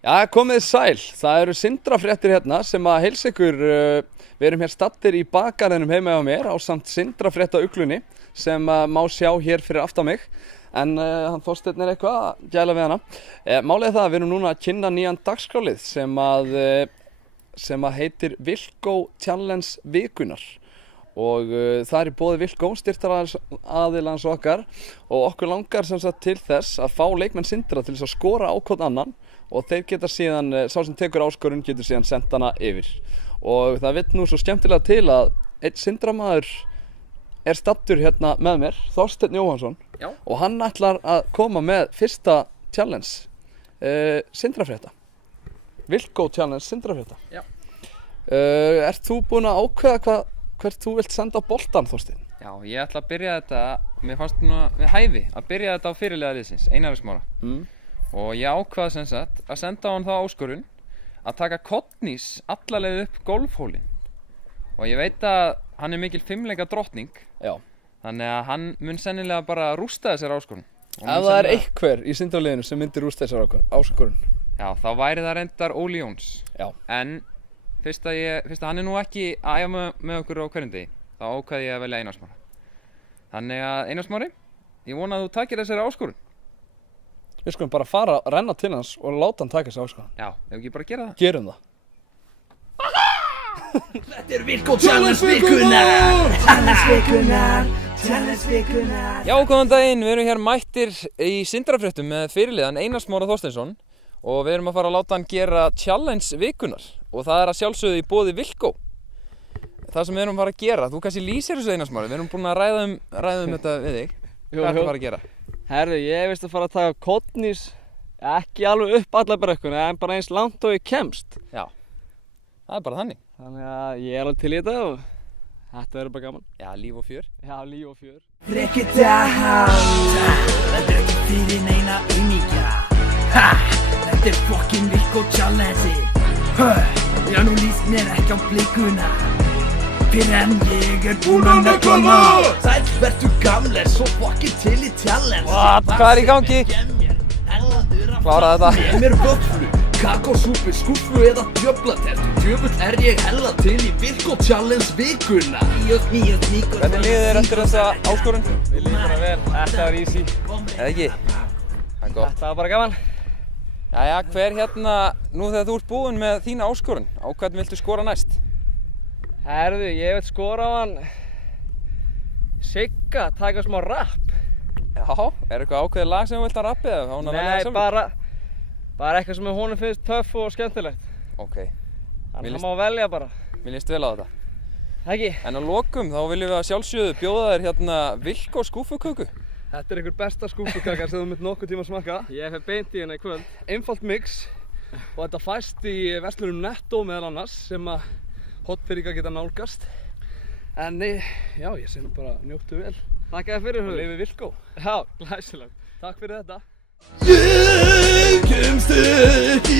Já, komið sæl. Það eru syndrafréttir hérna sem að heilsa ykkur. Við erum hér staddir í bakgarðinum heima hjá mér ásamt syndrafréttauglunni sem má sjá hér fyrir aftan mig. En hann Þorsteinn er eitthvað að gæla við hana. Málið er það að við erum núna að kynna nýjan dagskrálið sem að heitir Vilko Challenge vikunar. Og það er í boði Vilko, styrktaraðilans okkar, og okkur langar sem sagt til þess að fá leikmenn Sindra til þess að skora á hvern annan og þeir geta síðan, sá sem tekur áskorun getur síðan sendt hana yfir. Og það vill nú svo skemmtilega til að einn Sindramaður er staddur hérna með mér, Þorsteinn Jóhannsson. Já. Og hann ætlar að koma með fyrsta challenge Sindrafrétta. Vilko Challenge Sindrafrétta. Já. Ert þú búinn að ákveða hvert þú vilt senda boltan, Þorsteinn? Já, ég ætla að byrja þetta, mér fannst nú við hæfi að byrja þetta á fyrirliða liðsins, Einari Smára. Og ég ákvað sem sagt að senda á hann þá áskorun að taka Kottnís alla leið upp golfhólinn. Og ég veit að hann er mikil fimmleika drottning. Já. Þannig að hann mun sennilega bara rústa þessari áskorun. Ef það er einhver í Sindraliðinu sem myndir rústa þessari áskorun. Já, þá væri það reyndar Óli Jóns. Já. En fyrst að hann er nú ekki að æfa með okkur á hverjum degi, þá ákvað ég að velja Einar Smára. Þannig að Einar Smári, ég vona að þú takir þessari áskorun. Við skulum bara fara að renna til hans og láta hann taka þessi áskorun. Já, ef ekki bara gera það. Gerum það. Þetta Vilko Challenge vikunar. Challenge vikunar. Já, góðan daginn, við erum hér mættir í Sindrafréttum með fyrirliðan Einar Smára Þorsteinsson og við erum að fara að láta hann gera challenge vikunar og það er að sjálfsögðu í boði Vilko. Það sem við erum að fara að gera, þú kannski lýsir þessu Einar Smári, við erum búin að ræða um þetta við þig. Hvað ertu að fara að gera? Herðu, ég veist að fara að taka Kottnís, ekki alveg upp alla brekkuna, en bara eins langt og ég kemst. Já, það er bara þannig. Þannig að ég er alveg til í þetta og þetta verður bara gaman. Já, líf og fjör. Já, líf og fjör. Break it down. Þetta ekki fyrir neina umíkja. Þetta fucking Vilko Challenge. Já, nú líst mér ekki á blikuna. Fyrir en ég búinn að koma. Sæll vertu gamle, svo fucking til í challenge. What? Hvað í gangi? Klára þetta. Ég mér vöfflu, kakósúpu, skúflu eða djöflatertu. Djöfull ég hella til í Vilko Challenge vikuna. Níu. Hvernig líður þér eftir þessa áskorun? Við líðum bara vel, þetta var easy. Eða ekki? Það er gott. Þetta var bara gaman. Jæja, hver hérna, nú þegar þú ert búinn með þína áskorun, á hvern viltu skora næst? Herðu, ég veit skora á hann Sigga, taka smá rapp. Já, er eitthvað ákveðið lag sem þú vilt að rappið eða hún að velja það Nei, sjálfur? bara eitthvað sem honum finnst töff og skemmtilegt. Ok, Þannig að má velja bara. mér líst vel á þetta. Ekki? En að lokum þá viljum við að sjálfsögðu bjóða þér hérna Vilko skúfuköku. Þetta er einhver besta skúfukaka sem þú mynd nokkuð tíma að smakka. Ég hef beint í hérna í kvöld. Einfalt mix og þetta fæst í verslunum Netto meðal annars sem að hotfyrirka geta nálgast. En já, ég sé nú bara njóttu vel. Takk fyrir Og lifi Vilko. Já, glæsilegt. Takk fyrir þetta. Ég kemst ekki